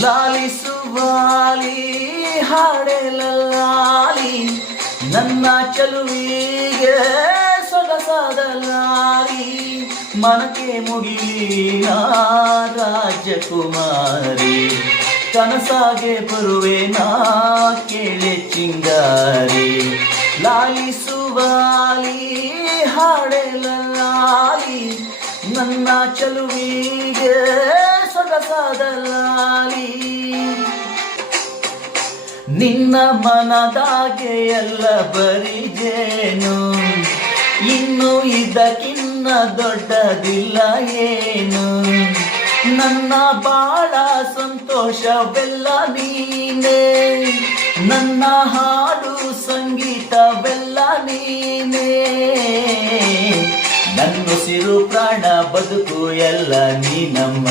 ಲಾಲಿಸುವಾಲಿ ಹಾಡೆಲಾಲಿ ನನ್ನ ಚಲುವಿಗೆ ಸೊಗಸಾದ ಲಾಲಿ ಮನಕ್ಕೆ ಮುಗಿಲಿನ ರಾಜಕುಮಾರಿ ಕನಸಾಗೆ ಬರುವೆ ನಾ ಕೇಳೆ ಚಿಂಗಾರಿ ಲಾಲಿಸುವಾಲಿ ಹಾಡೆಲಾಲಿ ನನ್ನ ಚಲುವಿಗೆ ಸೊಗಸಾದ ಲಾಲಿ ನಿನ್ನ ಮನದಾಗೆ ಎಲ್ಲ ಬರಿಜೇನು ಇನ್ನು ಇದಕ್ಕಿನ್ನ ದೊಡ್ಡದಿಲ್ಲ ಏನು ನನ್ನ ಬಾಳ ಸಂತೋಷವೆಲ್ಲ ನೀನೇ ನನ್ನ ಹಾಡು ಸಂಗೀತವೆಲ್ಲ ನೀನೇ ನನ್ನುಸಿರು ಪ್ರಾಣ ಬದುಕು ಎಲ್ಲ ನೀನಮ್ಮ.